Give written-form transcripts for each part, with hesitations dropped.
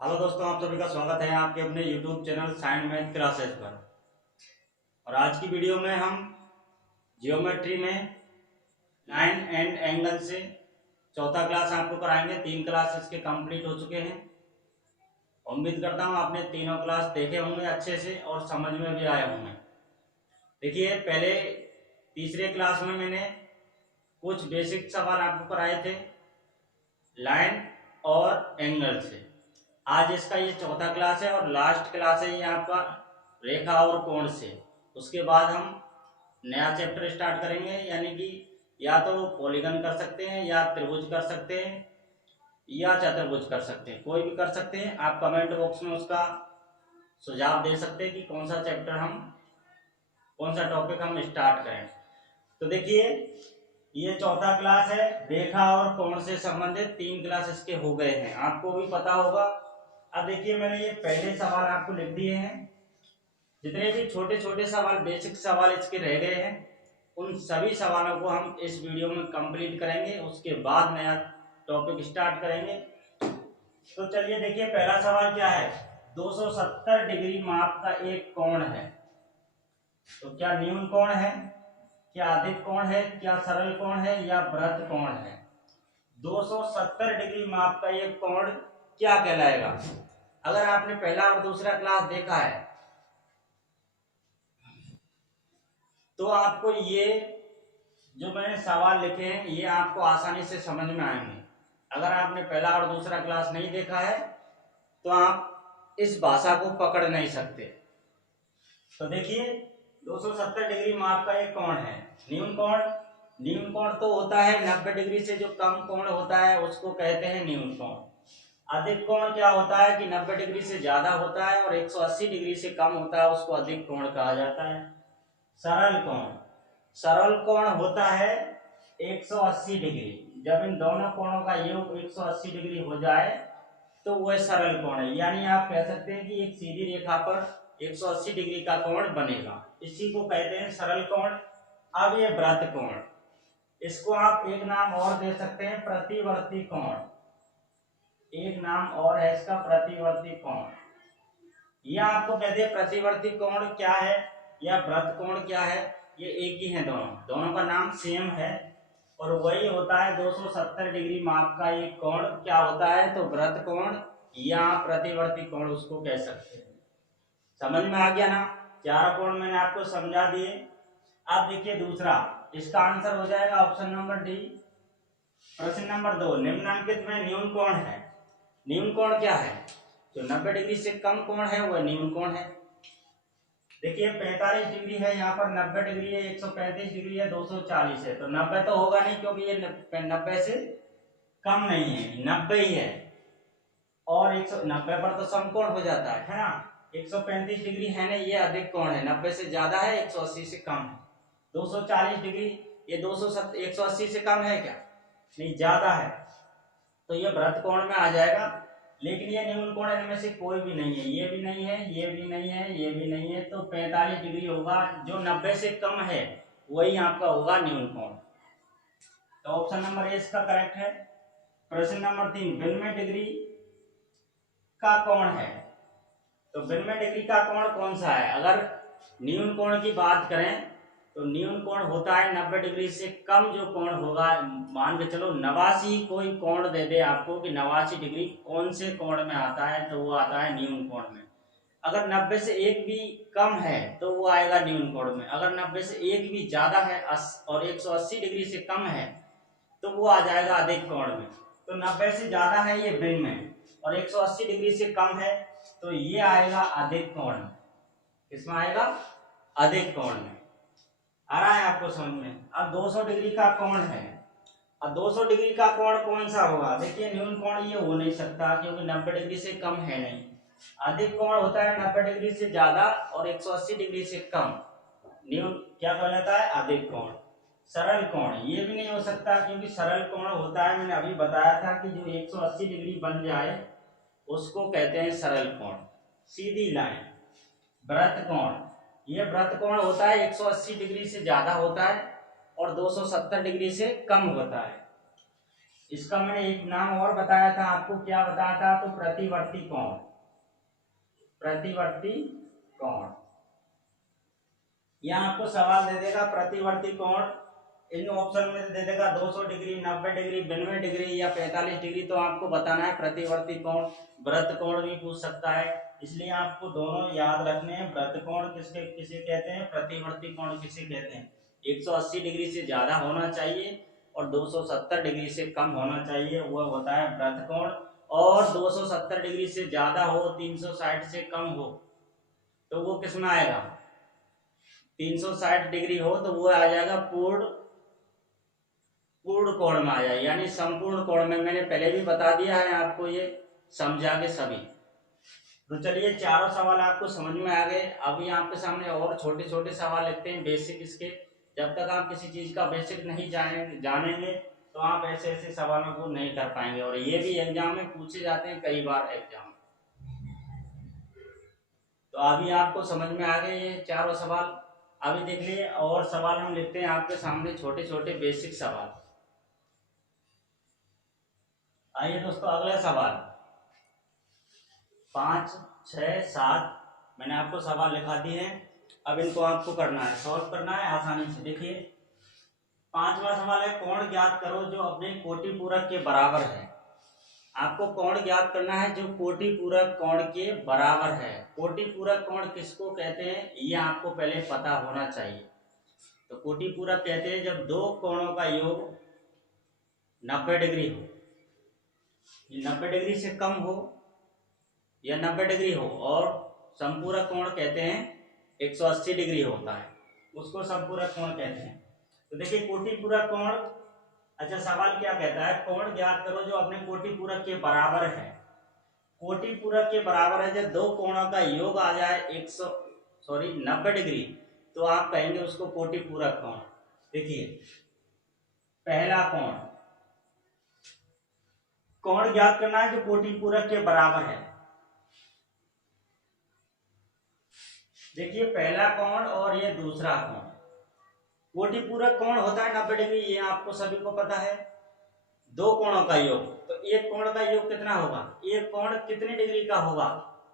Hello दोस्तों, आप सभी का स्वागत है आपके अपने YouTube channel science math classes पर। और आज की वीडियो में हम जियोमेट्री में लाइन एंड एंगल से चौथा क्लास आपको कराएंगे। 3 क्लास इसके कंप्लीट हो चुके हैं। उम्मीद करता हूँ आपने तीनों क्लास देखे होंगे अच्छे से और समझ में भी आए होंगे। देखिए, पहले तीसरे क्लास में मैंने कुछ बेसिक सवाल आपको कराए थे लाइन और एंगल से। आज इसका ये चौथा क्लास है और लास्ट क्लास है ये आपका रेखा और कोण से। उसके बाद हम नया चैप्टर स्टार्ट करेंगे, यानी कि या तो पॉलीगन कर सकते हैं या त्रिभुज कर सकते हैं या चतुर्भुज कर सकते हैं, कोई भी कर सकते हैं। आप कमेंट बॉक्स में उसका सुझाव दे सकते हैं कि कौन सा चैप्टर हम कौन सा टॉपिक हम स्टार्ट करें। तो देखिए, ये चौथा क्लास है। रेखा और कोण से संबंधित 3 क्लास इसके हो गए हैं, आपको भी पता होगा। अब देखिए, मैंने ये पहले सवाल आपको लिख दिए हैं। जितने भी छोटे छोटे सवाल बेसिक सवाल इसके रह गए हैं, उन सभी सवालों को हम इस वीडियो में कंप्लीट करेंगे। उसके बाद नया टॉपिक स्टार्ट करेंगे। तो चलिए देखिए, पहला सवाल क्या है। 270 डिग्री माप का एक कोण है, तो क्या न्यून कोण है, क्या अधिक कोण है, क्या सरल कोण है या वृत्त कोण है। 270 डिग्री माप का एक कोण क्या कहलाएगा। अगर आपने पहला और दूसरा क्लास देखा है तो आपको ये जो मैंने सवाल लिखे हैं ये आपको आसानी से समझ में आएंगे। अगर आपने पहला और दूसरा क्लास नहीं देखा है तो आप इस भाषा को पकड़ नहीं सकते। तो देखिए, 270 डिग्री माप का एक कोण है न्यून कोण। न्यून कोण तो होता है 90 डिग्री से जो कम कोण होता है उसको कहते हैं न्यून कोण। अधिक कोण क्या होता है कि 90 डिग्री से ज्यादा होता है और 180 डिग्री से कम होता है, उसको अधिक कोण कहा जाता है। सरल कोण, सरल कोण होता है 180 डिग्री। जब इन दोनों कोणों का योग 180 डिग्री हो जाए तो वह सरल कोण है, यानी आप कह सकते हैं कि एक सीधी रेखा पर 180 डिग्री का कोण बनेगा, इसी को कहते हैं सरल कोण। अब ये वृत्त कोण, इसको आप एक नाम और दे सकते हैं प्रतिवर्ती कोण। एक नाम और है इसका प्रतिवर्ती कोण। यह आपको कहते हैं प्रतिवर्ती कोण क्या है या वृत्त कोण क्या है, ये एक ही है, दोनों दोनों का नाम सेम है और वही होता है 270 डिग्री माप का एक कोण क्या होता है, तो वृत्त कोण या प्रतिवर्ती कोण उसको कह सकते हैं। समझ में आ गया ना। 4 कोण मैंने आपको समझा दिए। अब देखिए दूसरा, इसका आंसर हो जाएगा ऑप्शन नंबर डी। प्रश्न नंबर 2, निम्नलिखित में न्यून कोण है। न्यून कोण क्या है, जो 90 डिग्री से कम कोण है वह न्यून कोण है। देखिए 45 डिग्री है, यहाँ पर 90 डिग्री है, 135 डिग्री है, 240 है, तो 90 तो होगा नहीं क्योंकि ये 90 से कम नहीं है, 90 ही है। और 190 पर तो समकोण हो जाता है ना। 135 डिग्री है ना, ये अधिक कोण है, 90 से ज्यादा है, 180 से कम है। 240 डिग्री, ये 180 से कम है क्या, नहीं ज्यादा है, तो ये वृत्त कोण में आ जाएगा। लेकिन ये न्यून कोण इनमें से कोई भी नहीं है, ये भी नहीं है, ये भी नहीं है, ये भी नहीं है, तो 45 डिग्री होगा। जो 90 से कम है वही आपका होगा न्यून कोण। तो ऑप्शन नंबर ए इसका करेक्ट है। प्रश्न नंबर 3, 92 डिग्री का कोण है, तो 92 डिग्री का कोण कौन सा है। अगर न्यून कोण की बात करें तो न्यून कोण होता है 90 डिग्री से कम जो कोण होगा, मान के चलो 89 कोई कोण दे दे आपको कि 89 डिग्री कौन से कोण में आता है, तो वो आता है न्यून कोण में। अगर 90 से एक भी कम है तो वो आएगा न्यून कोण में। अगर 90 से एक भी ज्यादा है और 180 डिग्री से कम है तो वो आ जाएगा अधिक कोण में। तो 90 से ज्यादा है ये भिन्न में और 180 डिग्री से कम है तो ये आएगा अधिक कोण में। किसमें आएगा, अधिक कोण में। आ रहा है आपको समझ में। अब 200 डिग्री का कोण है। अब 200 डिग्री का कोण कौन सा होगा, देखिए न्यून कोण ये हो नहीं सकता क्योंकि 90 डिग्री से कम है नहीं। अधिक कोण होता है 90 डिग्री से ज्यादा और 180 डिग्री से कम। न्यून क्या कहलाता है, अधिक कोण। सरल कोण ये भी नहीं हो सकता क्योंकि सरल कोण होता है, मैंने अभी बताया था कि जो 180 डिग्री बन जाए उसको कहते हैं सरल कोण, सीधी लाइन। वृत्त कोण, ये वृत्त कोण होता है 180 डिग्री से ज्यादा होता है और 270 डिग्री से कम होता है। इसका मैंने एक नाम और बताया था आपको, क्या बताया था, तो प्रतिवर्ती कोण। प्रतिवर्ती कोण, यहाँ आपको सवाल दे देगा प्रतिवर्ती कोण, इन ऑप्शन में दे देगा 200 डिग्री, 90 डिग्री, 92 डिग्री या 45 डिग्री। तो आपको बताना है प्रतिवर्ती कोण। वृत्त कोण भी पूछ सकता है, इसलिए आपको दोनों याद रखने हैं। वृत्त कोण किसके किसे कहते हैं, प्रतिवर्ती कोण किसे कहते हैं। 180 डिग्री से ज्यादा होना चाहिए और 270 डिग्री से कम होना चाहिए, वह होता है वृत्त कोण। और 270 डिग्री से ज्यादा हो, 360 से कम हो, तो वो किस में आएगा, 360 डिग्री हो तो वो आ जाएगा पूर्ण कोण में आ जाएगा, यानी संपूर्ण कोण में। मैंने पहले भी बता दिया है आपको, ये समझा के सभी। तो चलिए चारों सवाल आपको समझ में आ गए। अभी आपके सामने और छोटे छोटे सवाल लिखते हैं बेसिक इसके। जब तक आप किसी चीज का बेसिक नहीं जानेंगे तो आप ऐसे ऐसे सवालों को नहीं कर पाएंगे, और ये भी एग्जाम में पूछे जाते हैं कई बार एग्जाम। तो अभी आपको समझ में आ गए ये चारों सवाल। अभी देख लिए और सवाल हम लिखते हैं आपके सामने, छोटे छोटे बेसिक सवाल। आइए दोस्तों, अगला सवाल 5, 6, 7 मैंने आपको सवाल लिखा दिए हैं। अब इनको आपको करना है, सॉल्व करना है आसानी से। देखिए 5वां सवाल है, कोण ज्ञात करो जो अपने कोटि पूरक के बराबर है। आपको कोण ज्ञात करना है जो कोटि पूरक कोण के बराबर है। कोटि पूरक कोण किसको कहते हैं, ये आपको पहले पता होना चाहिए। तो कोटि पूरक कहते हैं जब दो कोणों का योग 90 डिग्री हो, ये 90 डिग्री से कम हो या 90 डिग्री हो, और संपूरक कोण कहते हैं 180 डिग्री होता है, उसको संपूरक कोण कहते हैं। तो देखिए कोटि पूरक कोण, अच्छा सवाल क्या कहता है, कोण ज्ञात करो जो अपने कोटि पूरक के बराबर है। कोटि पूरक के बराबर है जब दो कोणों का योग आ जाए 90 डिग्री, तो आप कहेंगे उसको कोटि पूरक कोण। देखिए पहला कोण, कोण ज्ञात करना है जो कोटि पूरक के बराबर है। देखिए पहला कोण और ये दूसरा कोण, कोटि पूरक कोण होता है 90 डिग्री, ये आपको सभी को पता है। दो कोणों का योग, तो एक कोण का योग कितना होगा, एक कोण कितने डिग्री का होगा,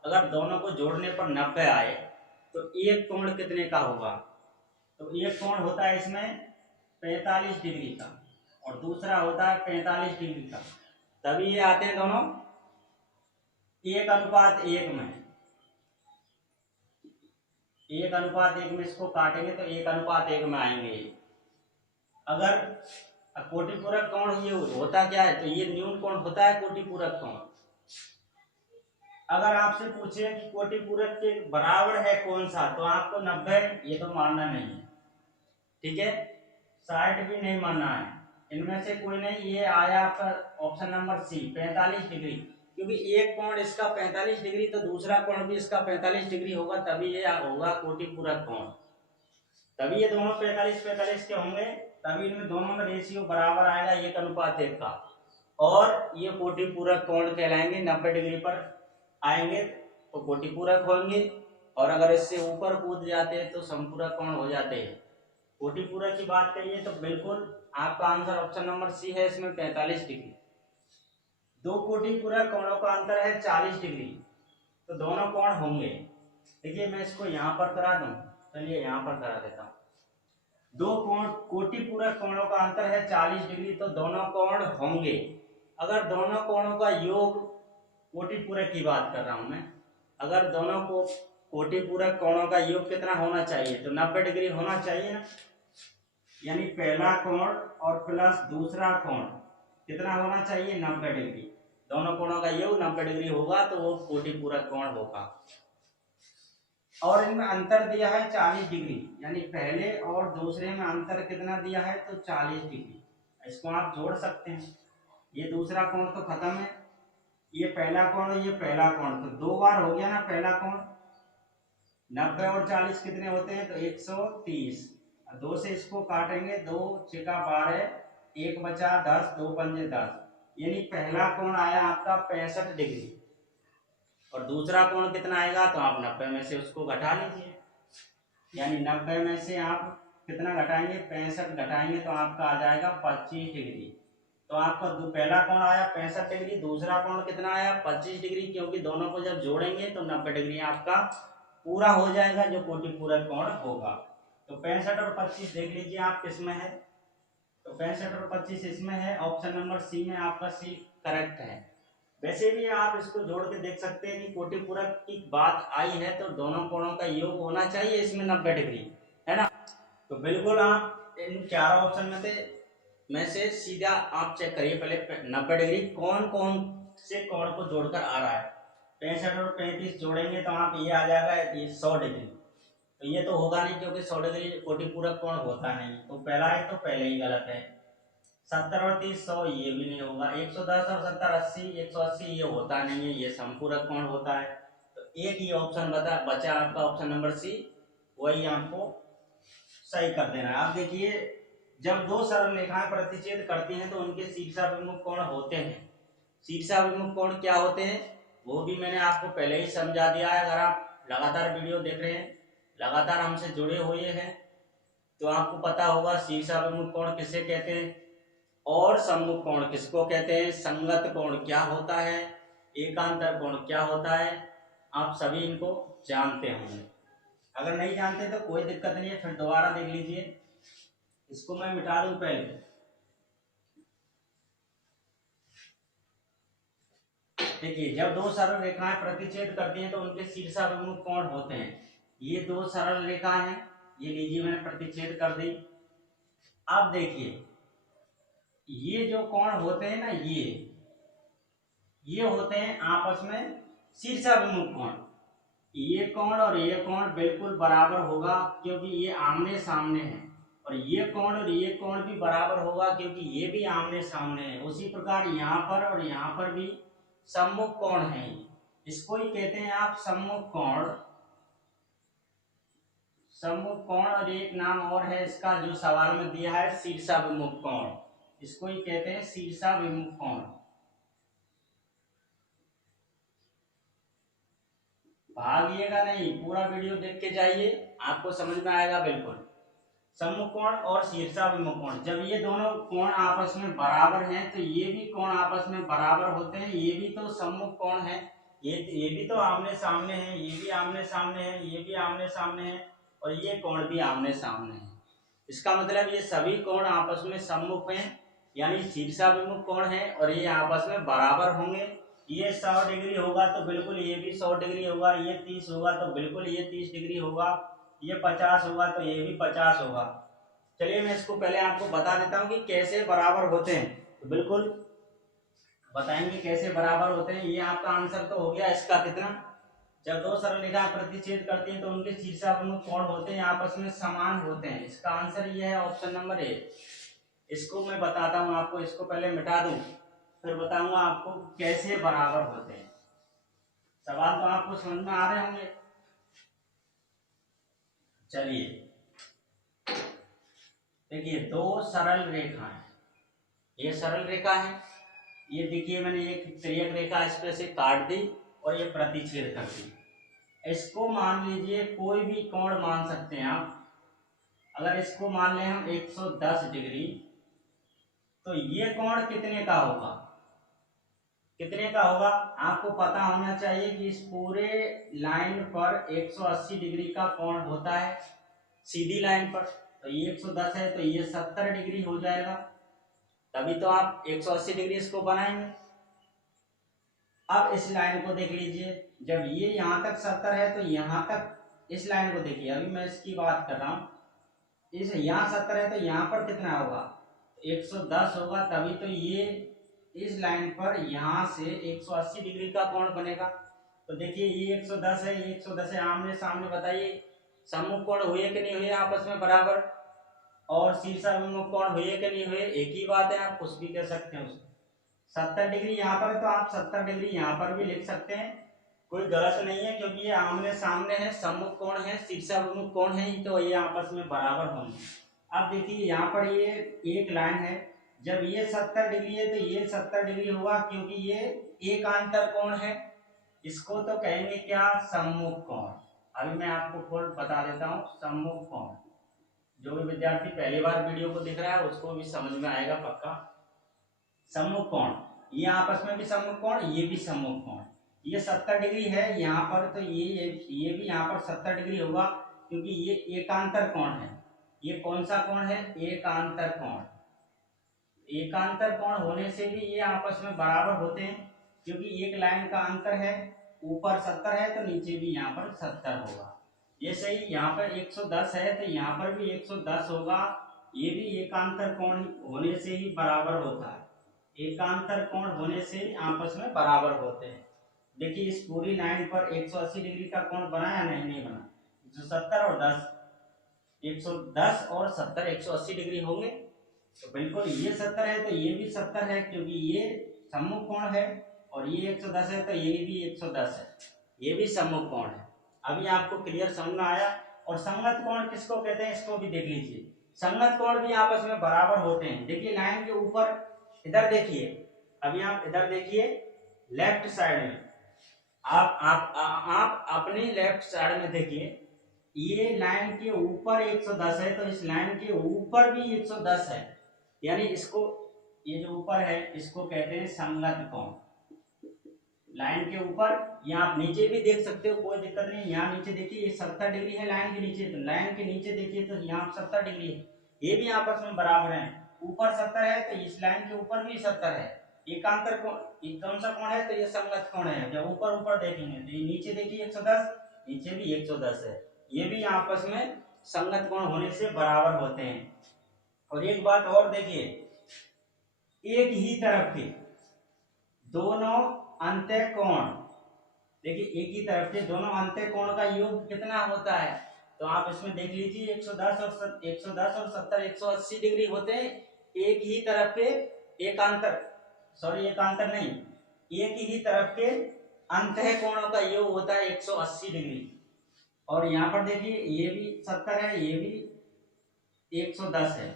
अगर दोनों को जोड़ने पर 90 आए तो एक कोण कितने का होगा, तो एक कोण होता है इसमें 45 डिग्री का और दूसरा होता है 45 डिग्री का। तभी ये आते हैं दोनों 1:1 में, 1:1 में इसको काटेंगे तो 1:1 में आएंगे। अगर कोटि पूरक कोण ये होता क्या है, तो ये न्यून कोण होता है कोटि पूरक कोण। अगर आपसे पूछे कि कोटि पूरक के बराबर है कौन सा, तो आपको 90 ये तो मानना नहीं है, ठीक है, 60 भी नहीं मानना है, इनमें से कोई नहीं। ये आया आपका ऑप्शन नंबर सी 45 डिग्री, क्योंकि एक कोण इसका 45 डिग्री तो दूसरा कोण भी इसका 45 डिग्री होगा, तभी ये होगा कोटि पूरक कोण। तभी ये दोनों 45-45 के होंगे, तभी इनमें दोनों में रेशियो बराबर आएगा 1:1 का, और ये कोटि पूरक कोण कहलाएंगे। 90 डिग्री पर आएंगे तो कोटि पूरक होंगे, और अगर इससे ऊपर कूद जाते हैं तो संपूरक कोण हो जाते हैं। कोटि पूरक की बात करिए तो बिल्कुल आपका आंसर ऑप्शन नंबर सी है, इसमें 45 डिग्री। दो कोटि पूरक कोणों का अंतर है 40 डिग्री, तो दोनों कोण होंगे। देखिए मैं इसको यहाँ पर करा दूं, चलिए यहाँ पर करा देता हूँ। दो कोटि पूरक कोणों का अंतर है 40 डिग्री, तो दोनों कोण होंगे। अगर दोनों कोणों का योग, कोटि पूरक की बात कर रहा हूं मैं, अगर दोनों को कोटि पूरक कोणों का योग कितना होना चाहिए, तो 90 डिग्री होना चाहिए ना, यानी पहला कोण और प्लस दूसरा कोण कितना होना चाहिए, 90 डिग्री। दोनों कोणों का योग 90 डिग्री होगा तो वो कोटि पूरक कोण होगा। और इनमें अंतर दिया है 40 डिग्री, यानी पहले और दूसरे में अंतर कितना दिया है, तो 40 डिग्री। इसको आप जोड़ सकते हैं, ये दूसरा कोण तो खत्म है, ये पहला कोण और ये पहला कोण, तो दो बार हो गया ना पहला कोण। 90 और 40 कितने होते हैं, तो 130। दो से इसको काटेंगे, 2 6 12, 1 बचा 10, 2 पंजे 10, यानी पहला कोण आया आपका 65 डिग्री, और दूसरा कोण कितना आएगा, तो आप 90 में से उसको घटा लीजिए, यानी 90 में से आप कितना घटाएंगे, 65 घटाएंगे तो आपका आ जाएगा 25 डिग्री। तो आपका पहला कोण आया 65 डिग्री, दूसरा कोण कितना आया 25 डिग्री, क्योंकि दोनों को जब जोड़ेंगे तो 90 डिग्री आपका पूरा हो जाएगा जो कोटि पूरक कोण होगा। तो 65 और 25 देख लीजिए आप किसमें है। तो 65 और 25 इसमें है, ऑप्शन नंबर सी में आपका सी करेक्ट है। वैसे भी आप इसको जोड़ के देख सकते हैं कि कोटि पूरक की बात आई है तो दोनों कोणों का योग होना चाहिए इसमें 90 डिग्री, है ना। तो बिल्कुल आप इन चारों ऑप्शन में से सीधा आप चेक करिए पहले 90 डिग्री कौन कौन से कोण को जोड़कर आ रहा है। 65 और 35 जोड़ेंगे तो आप ये आ जाएगा ये 100 डिग्री, तो ये तो होगा नहीं क्योंकि 100 डिग्री कोटि पूरक कोण होता नहीं, तो पहला है तो पहले ही गलत है। 70 और 30 100 ये भी नहीं होगा। 110 और 70 80 180 ये होता नहीं है, ये समपूरक कोण होता है। तो एक ही ऑप्शन बचा आपका ऑप्शन नंबर सी, वही आपको सही कर देना है। आप देखिए जब दो सरल रेखाएं प्रतिच्छेद करती हैं तो उनके शीर्षाभिमुख कोण होते हैं। शीर्षाभिमुख कोण क्या होते हैं वो भी मैंने आपको पहले ही समझा दिया है। अगर आप लगातार वीडियो देख रहे हैं, लगातार हमसे जुड़े हुए हैं, तो आपको पता होगा शीर्षाभिमुख कोण किसे कहते हैं और सम्मुख कोण किसको कहते हैं, संगत कोण क्या होता है, एकांतर कोण क्या होता है, आप सभी इनको जानते होंगे। अगर नहीं जानते तो कोई दिक्कत नहीं है, फिर दोबारा देख लीजिए। इसको मैं मिटा दूं पहले। देखिए जब दो सरल रेखाएं प्रतिच्छेद करती हैं तो उनके शीर्षाभिमुख कोण होते हैं। ये दो सरल रेखाएं हैं, ये लीजिए मैंने प्रतिच्छेद कर दी। अब देखिए ये जो कोण होते हैं ना, ये होते हैं आपस में शीर्षाभिमुख कोण। ये कोण और ये कोण बिल्कुल बराबर होगा क्योंकि ये आमने सामने है, और ये कोण और ये कोण भी बराबर होगा क्योंकि ये भी आमने सामने है। उसी प्रकार यहाँ पर और यहाँ पर भी सम्मुख कोण है, इसको ही कहते हैं आप सम्मुख कोण। सम्मुख कोण और एक नाम और है इसका जो सवाल में दिया है शीर्षाभिमुख कोण, इसको ही कहते हैं शीर्षाभिमुख कोण। भागिएगा नहीं, पूरा वीडियो देख के जाइए, आपको समझ में आएगा बिल्कुल। सम्मुख कोण और शीर्षाभिमुख कोण, जब ये दोनों कोण आपस में बराबर हैं तो ये भी कोण आपस में बराबर होते हैं। ये भी तो सम्मुख कोण है, ये भी तो आमने सामने है, ये भी आमने सामने है, ये भी आमने सामने है, और ये कोण भी आमने सामने है। इसका मतलब ये सभी कोण आपस में सम्मुख हैं, यानी शीर्षाभिमुख कोण है, और ये आपस में बराबर होंगे। ये 100 डिग्री होगा तो बिल्कुल ये भी 100 डिग्री होगा, ये 30 होगा तो बिल्कुल ये 30 डिग्री होगा, ये 50 होगा तो ये भी 50 होगा। चलिए मैं इसको पहले आपको बता देता हूँ कि कैसे बराबर होते हैं, तो बिल्कुल बताएंगे कैसे बराबर होते हैं। ये आपका आंसर तो हो गया इसका कितना, जब दो सरल रेखाएं प्रतिच्छेद करती हैं तो उनके शीर्षाभिमुख कोण होते हैं आपस में समान होते हैं। इसका आंसर ये है ऑप्शन नंबर ए। इसको मैं बताता हूँ आपको, इसको पहले मिटा दूं फिर बताऊंगा आपको कैसे बराबर होते हैं। सवाल तो आपको समझ में आ रहे होंगे। चलिए देखिए दो सरल रेखाएं, ये सरल रेखा है, ये देखिए मैंने एक तिर्यक रेखा इस पे से काट दी और ये प्रतिच्छेद कर दी। इसको मान लीजिए कोई भी कोण मान सकते हैं आप। अगर इसको मान लें हम 110 डिग्री, तो ये कोण कितने का होगा, कितने का होगा आपको पता होना चाहिए कि इस पूरे लाइन पर 180 डिग्री का कोण होता है सीधी लाइन पर। तो ये 110 है तो ये 70 डिग्री हो जाएगा, तभी तो आप 180 डिग्री इसको बनाएंगे। अब इस लाइन को देख लीजिए, जब ये यहाँ तक 70 है तो यहाँ तक इस लाइन को देखिए, अभी मैं इसकी बात कर रहा हूँ, इस यहाँ 70 है तो यहाँ पर कितना होगा 110 होगा, तभी तो ये इस लाइन पर यहाँ से 180 डिग्री का कोण बनेगा। तो देखिए ये 110 है, ये 110 है, आमने सामने बताइए सम्मुख कोण हुए कि नहीं हुए आपस में बराबर, और शीर्षाभिमुख कोण हुए कि नहीं हुए, एक ही बात है, आप कुछ भी कह सकते हैं उसको। 70 डिग्री यहाँ पर है तो आप 70 डिग्री यहाँ पर भी लिख सकते हैं, कोई गलत नहीं है, क्योंकि ये आमने सामने है, सम्मुख कोण है, शीर्षाभिमुख कोण है, तो ये आपस में बराबर होंगे। अब देखिए यहाँ पर ये एक लाइन है, जब ये 70 डिग्री है तो ये 70 डिग्री होगा क्योंकि ये एकांतर कोण है, इसको तो कहेंगे क्या सम्मुख कोण। अभी मैं आपको फुल बता देता हूँ सम्मुख कोण, जो भी विद्यार्थी पहली बार वीडियो को देख रहा है उसको भी समझ में आएगा पक्का। सम्मुख कोण, ये आपस में भी सम्मुख कोण, ये भी सम्मुख कोण। ये 70 डिग्री है यहाँ पर, तो ये भी यहाँ पर 70 डिग्री होगा, क्योंकि ये एकांतर कोण है। ये कौन सा कोण है? एकांतर कोण। एकांतर कोण होने से भी ये आपस में बराबर होते हैं, क्योंकि एक लाइन का अंतर है, ऊपर 70 है तो नीचे भी यहाँ पर 70 होगा। जैसे ही यहाँ पर 110 है तो यहाँ पर भी 110 होगा। ये भी एकांतर कोण होने से ही बराबर होता है। एकांतर कोण होने से आपस में बराबर होते हैं। देखिए इस पूरी लाइन पर 180 डिग्री का कोण बना या नहीं बना? 170 और 10, 110 और 70 180 डिग्री होंगे। तो बिल्कुल ये 70 है तो ये भी 70 है, क्योंकि ये सम्मुख कोण है, और ये 110 है तो ये भी 110 है, ये भी सम्मुख कोण है। अभी आपको क्लियर समझ में आया। और संगत कोण किसको कहते हैं, इसको भी देख लीजिए। संगत कोण भी आपस में बराबर होते हैं। देखिए लाइन के ऊपर, इधर देखिए, अभी आप इधर देखिए लेफ्ट साइड में, आप अपनी लेफ्ट साइड में देखिए, ये लाइन के ऊपर 110 है तो इस लाइन के ऊपर भी 110 है, यानी इसको, ये जो ऊपर है इसको कहते हैं संगत कोण। लाइन के ऊपर, या आप नीचे भी देख सकते हो, कोई दिक्कत नहीं। यहाँ नीचे देखिए ये 70 डिग्री है लाइन के नीचे, तो लाइन के नीचे देखिए तो यहाँ 70 डिग्री है, ये भी आपस में बराबर है। ऊपर 70 है तो इस लाइन के ऊपर भी 70 है। एकांतर कोण कौन सा कोण है? तो ये संगत कोण है। जब ऊपर ऊपर देखेंगे तो ये नीचे देखिए 110, नीचे भी 110 है, ये भी आपस में संगत कोण होने से बराबर होते हैं। और एक बात और देखिए, एक ही तरफ के दोनों अंत्य कोण, देखिए एक ही तरफ के दोनों अंत्य कोण का योग कितना होता है? तो आप इसमें देख लीजिए 110 और 70 180 डिग्री होते हैं। एक ही तरफ के एकांतर, सॉरी एकांतर नहीं, एक ही तरफ के अंतः कोणों का योग होता है 180 डिग्री। और यहाँ पर देखिए ये भी 70 है, ये भी 110 है,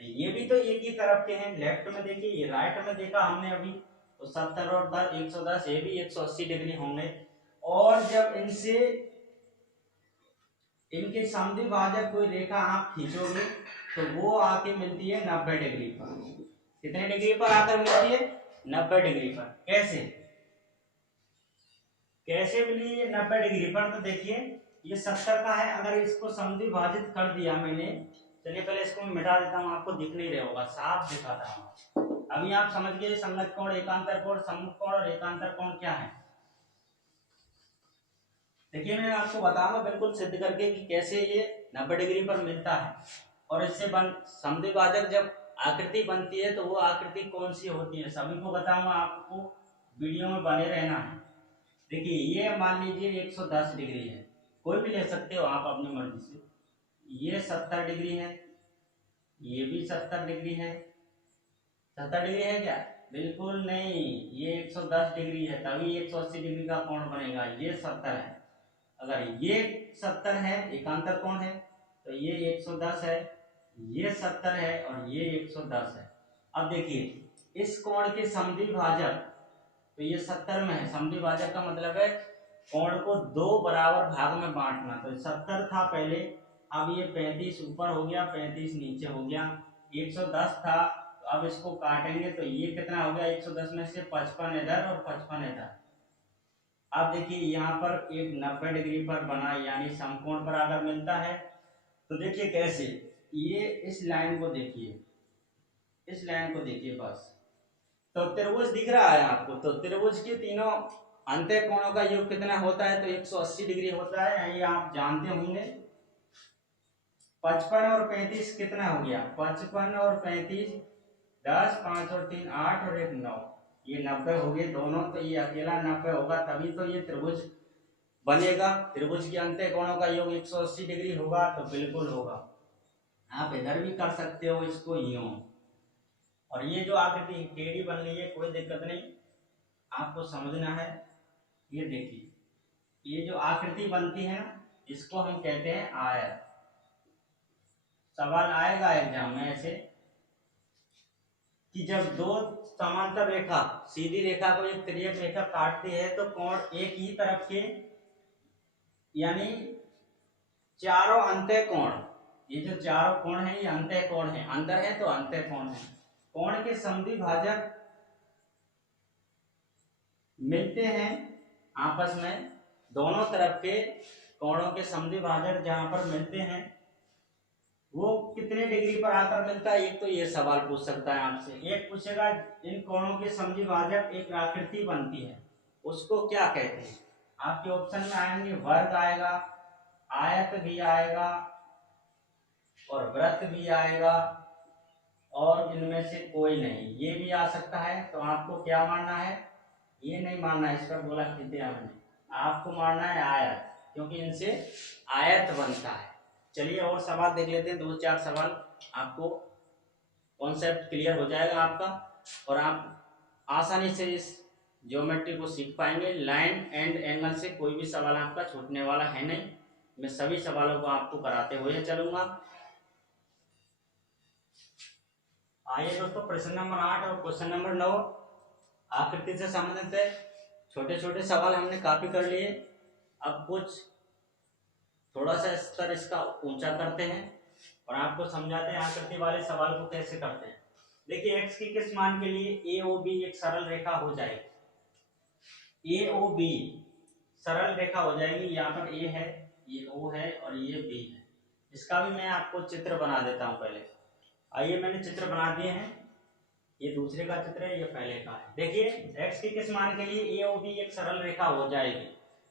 ये भी तो एक ही तरफ के हैं। लेफ्ट में देखिए, ये राइट में देखा हमने अभी, तो 70 और 10 110, ये भी 180 डिग्री होंगे। और जब इनसे इनके समद्विभाजक कोई रेखा आप खींचोगे तो वो आके मिलती है 90 डिग्री पर। कितने डिग्री पर आकर मिलती है? 90 डिग्री पर। कैसे कैसे मिली ये 90 डिग्री पर? तो देखिए ये 70 का है, अगर इसको समद्विभाजित कर दिया मैंने, चलिए पहले इसको मिटा देता हूँ, आपको दिख नहीं रहा होगा, साफ दिखाता हूँ। अभी आप समझ गए संगत कोण, एकांतर कोण, सम्मुख कोण और एकांतर कोण क्या है। देखिए मैं आपको बताऊंगा बिल्कुल सिद्ध करके कि कैसे ये 90 डिग्री पर मिलता है। और इससे समद्विभाजक जब आकृति बनती है तो वो आकृति कौन सी होती है, सभी को बताऊंगा, आपको वीडियो में बने रहना है। देखिए ये मान लीजिए 110 डिग्री है, कोई भी ले सकते हो आप अपनी मर्जी से। ये 70 डिग्री है, ये भी 70 डिग्री है। 70 डिग्री है क्या? बिल्कुल नहीं, ये 110 डिग्री है, तभी 180 डिग्री का कोण बनेगा। ये 70 है, अगर ये 70 है, एकांतर कोण है, तो ये 110 है, ये 70 है और ये 110 है। अब देखिए इस कोण के समद्विभाजक, तो ये 70 में है, समद्विभाजक का मतलब है कोण को दो बराबर भाग में बांटना। तो 70 था पहले, अब ये 35 ऊपर हो गया, 35 नीचे हो गया। 110 था, तो अब इसको काटेंगे तो ये कितना हो गया, 110 में से 55 इधर और 55 इधर। अब देखिए यहाँ पर एक 90 डिग्री पर बना, यानी समकोण पर अगर मिलता है तो देखिए कैसे, ये इस लाइन को देखिए, इस लाइन को देखिए बस, तो त्रिभुज दिख रहा है आपको। तो त्रिभुज के तीनों अंत्य कोणों का योग कितना होता है? तो 180 डिग्री होता है, ये आप जानते होंगे। 55 और 35 कितना हो गया? 55 और 35, 10, 5 और 3 8 और 1 9, ये 90 हो गए दोनों। तो ये अकेला 90 होगा, तभी तो ये त्रिभुज बनेगा। त्रिभुज के अंत्य कोणों का योग 180 डिग्री होगा, तो बिल्कुल होगा। आप इधर भी कर सकते हो इसको यूं। और ये जो आकृति टेढ़ी बन रही है, कोई दिक्कत नहीं, आपको समझना है। ये देखिए ये जो आकृति बनती है ना, इसको हम कहते हैं आयत। सवाल आएगा एग्जाम में ऐसे कि जब दो समांतर रेखा सीधी रेखा को एक तिर्यक रेखा काटती है तो कोण एक ही तरफ के, यानी चारों अंत्य कोण, ये जो चारों कोण है ये अंत्य कोण है, अंदर है तो अंत्य कोण है। कोण के समद्विभाजक मिलते हैं आपस में, दोनों तरफ के कोणों के समद्विभाजक जहां पर मिलते हैं वो कितने डिग्री पर आकर मिलता है। एक तो ये सवाल पूछ सकता है आपसे। एक पूछेगा इन कोणों के समद्विभाजक एक आकृति बनती है, उसको क्या कहते हैं। आपके ऑप्शन में आएंगे वर्ग आएगा, आयत भी आएगा और वृत्त भी आएगा और इनमें से कोई नहीं, ये भी आ सकता है। तो आपको क्या मानना है, ये नहीं मानना है, इस पर बोला कितने हमने, आपको मानना है आयत, क्योंकि इनसे आयत बनता है। चलिए और सवाल देख लेते हैं, 2-4 सवाल, आपको कॉन्सेप्ट क्लियर हो जाएगा आपका और आप आसानी से इस ज्योमेट्री को सीख पाएंगे। लाइन एंड एंगल से कोई भी सवाल आपका छूटने वाला है नहीं, मैं सभी सवालों को आपको कराते हुए चलूंगा। आइए दोस्तों, प्रश्न नंबर 8 और क्वेश्चन नंबर 9 आकृति से संबंधित है। छोटे छोटे सवाल हमने काफी कर लिए, अब कुछ थोड़ा सा स्तर इसका ऊंचा करते हैं और आपको समझाते हैं आकृति वाले सवाल को कैसे करते हैं। देखिए x की किस मान के लिए ए ओ बी एक सरल रेखा हो जाएगी। ए ओ बी सरल रेखा हो जाएगी, यहाँ पर ए है, ये ओ है और ये बी है। इसका भी मैं आपको चित्र बना देता हूँ पहले। आइए, मैंने चित्र बना दिए हैं, ये दूसरे का चित्र है, ये पहले का है। देखिए x की किस मान के लिए ए ओ बी एक सरल रेखा हो जाएगी।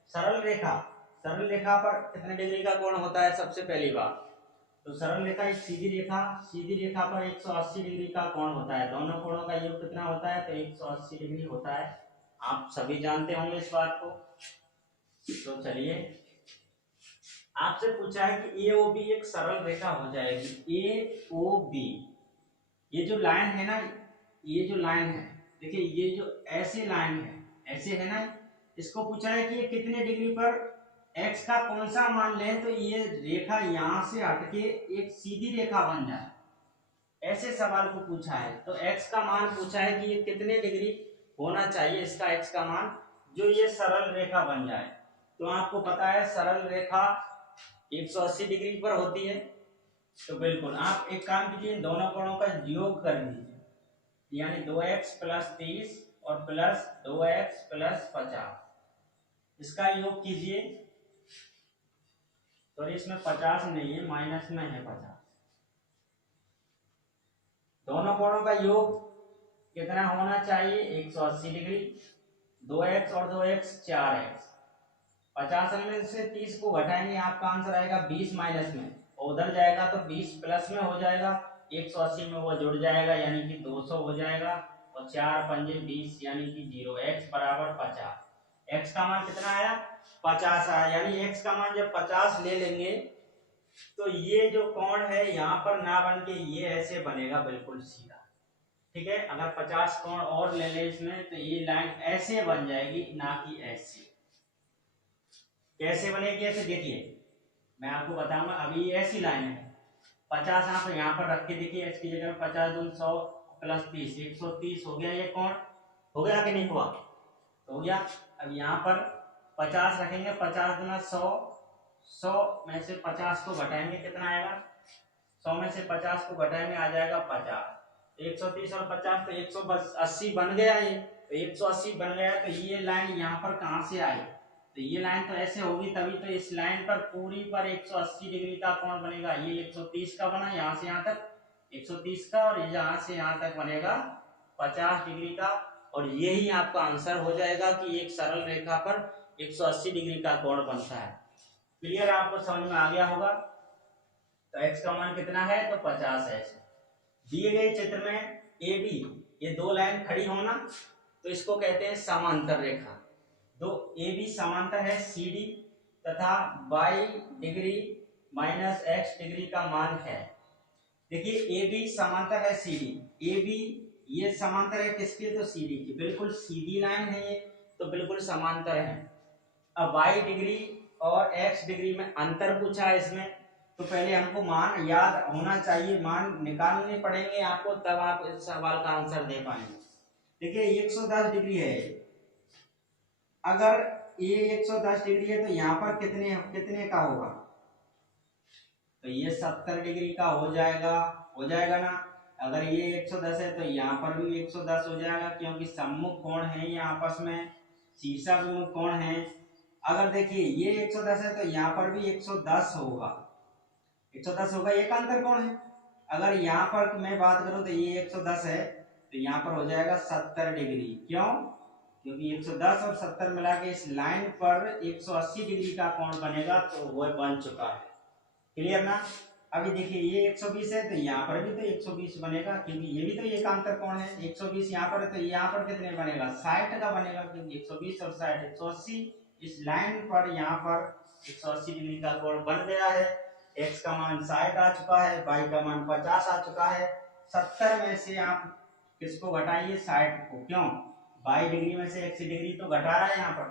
सरल रेखा पर कितने डिग्री का कोण होता है सबसे पहली बात, तो सरल रेखा एक सीधी रेखा पर 180 डिग्री का कोण होता है। दोनों कोणों का योग कितना होता है, तो 180 डिग्री होता है। आप सभी जानते होंगे इस बात को। तो चलिए, आपसे पूछा है कि ए ओ बी एक सरल रेखा हो जाएगी। ए ओ बी, ये जो लाइन है ना, ये जो लाइन है, देखिए ये जो ऐसे लाइन है, ऐसे है ना, इसको पूछा है कि ये कितने डिग्री पर x का कौन सा मान ले तो ये रेखा यहां से हटके एक सीधी रेखा बन जाए, ऐसे सवाल को पूछा है। तो x का मान पूछा है कि ये कितने डिग्री होना चाहिए इसका x का मान, जो ये सरल रेखा बन जाए। तो आपको पता है सरल रेखा 180 डिग्री पर होती है, तो बिल्कुल आप एक काम कीजिए, दोनों कोणों का योग कर दीजिए, यानी 2x + 30 और प्लस 2x + 50, इसका योग कीजिए। तो इसमें 50 नहीं है, माइनस में है 50। दोनों कोणों का योग कितना होना चाहिए, 180 डिग्री। 2x और 2x 4x, 50 में से 30 को घटाएंगे, आपका आंसर आएगा 20 माइनस में, उधर जाएगा तो 20 प्लस में हो जाएगा, 180 में वो जुड़ जाएगा यानी कि 200 हो जाएगा, और 4 पंजे 20 यानी कि 0। x बराबर 50, x का मान कितना आया, 50 आया। यानी x का मान जब 50 ले लेंगे तो ये जो कोण है यहाँ पर ना बन के ये ऐसे बनेगा, बिल्कुल सीधा। ठीक है, अगर 50 कोण और ले ले इसमें तो ये लाइन ऐसे बन जाएगी, ना कि ऐसे। कैसे बनेगी ऐसे, देखिए मैं आपको बताऊंगा। अभी ऐसी लाइन है, 50 आप यहाँ पर रख के देखिए, x की जगह 50 दूनी 100 + 30, 130 हो गया। ये कोण हो गया कि नहीं हुआ, तो हो गया। अब यहाँ पर 50 रखेंगे, 50 दूना 100, 100 में से 50 को घटाएंगे, कितना आएगा, 100 में से 50 को घटाएंगे आ जाएगा 50। 130 और 50 तो 180 बन गया। ये तो 180 बन गया, तो ये लाइन यहाँ पर कहाँ से आई, तो ये लाइन तो ऐसे होगी, तभी तो इस लाइन पर पूरी पर 180 डिग्री का कोण बनेगा। ये 130 का बना, यहाँ से यहाँ तक 130 का, और यहाँ से यहाँ तक बनेगा 50 डिग्री का। और यही आपका आंसर हो जाएगा कि एक सरल रेखा पर 180 डिग्री का कोण बनता है। क्लियर, आपको समझ में आ गया होगा। तो x का मान कितना है, तो 50 है। दिए गए चित्र में ए बी, ये दो लाइन खड़ी होना, तो इसको कहते हैं समांतर रेखा। दो ए बी समांतर है सी डी तथा y degree minus x degree का मान है। देखिए ए बी समांतर है सी डी, ए बी ये समांतर है किसके, तो सी डी की, बिल्कुल सीधी लाइन है ये, तो बिल्कुल समांतर है। अब y डिग्री और x डिग्री में अंतर पूछा है इसमें, तो पहले हमको मान याद होना चाहिए, मान निकालने पड़ेंगे आपको, तब आप इस सवाल का आंसर दे पाएंगे। देखिए 110 डिग्री है, अगर ये 110 डिग्री है तो यहाँ पर कितने कितने का होगा, तो ये 70 डिग्री का हो जाएगा ना। अगर ये 110 है तो यहाँ पर भी 110 हो जाएगा, क्योंकि सम्मुख कोण है ये आपस में, शीर्षक विमुख कोण है। अगर देखिए ये 110 है तो यहाँ पर भी 110 होगा, 110 होगा, एक अंतर कोण है। अगर यहाँ पर मैं बात करूं तो ये 110 है तो यहाँ पर हो जाएगा 70 डिग्री। क्यों? क्योंकि 110 और 70 मिला के इस लाइन पर 180 डिग्री का कोण बनेगा, तो वो बन चुका है। क्लियर ना? अभी देखिए ये 120 है तो यहाँ पर भी तो 120 बनेगा, क्योंकि ये भी तो एक अंतर कोण है। 120 यहाँ पर है तो यहाँ पर कितने बनेगा, 60 का बनेगा, क्योंकि 120 और 60 180। इस लाइन पर यहाँ पर 180 डिग्री का कोण बन गया है। x का मान 60 आ चुका है, y का मान 50 आ चुका है। 70 में से आप किसको घटाइए, 60 को। क्यों? y डिग्री में से x डिग्री तो घटा रहा है, यहाँ पर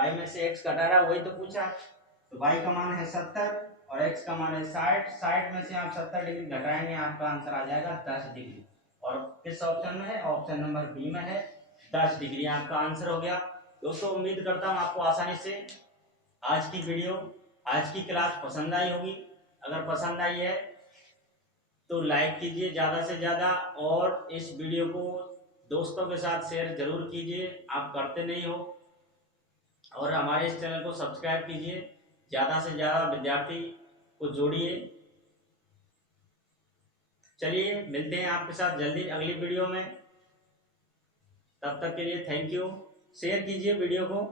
y में से x घटा रहा है, वही तो पूछा। तो y का मान है 70 और x का मान है 60। 60 में से आप 70 डिग्री घटाएंगे, आपका आंसर आ जाएगा 10 डिग्री। और किस ऑप्शन में है? ऑप्शन नंबर बी में है, 10 डिग्री आपका आंसर हो गया। दोस्तों उम्मीद करता हूँ आपको आसानी से आज की वीडियो, आज की क्लास पसंद आई होगी। अगर पसंद आई है तो लाइक कीजिए ज़्यादा से ज़्यादा, और इस वीडियो को दोस्तों के साथ शेयर जरूर कीजिए, आप करते नहीं हो। और हमारे इस चैनल को सब्सक्राइब कीजिए, ज़्यादा से ज़्यादा विद्यार्थी को जोड़िए। चलिए मिलते हैं आपके साथ जल्दी अगली वीडियो में। तब तक के लिए थैंक यू। शेयर कीजिए वीडियो को।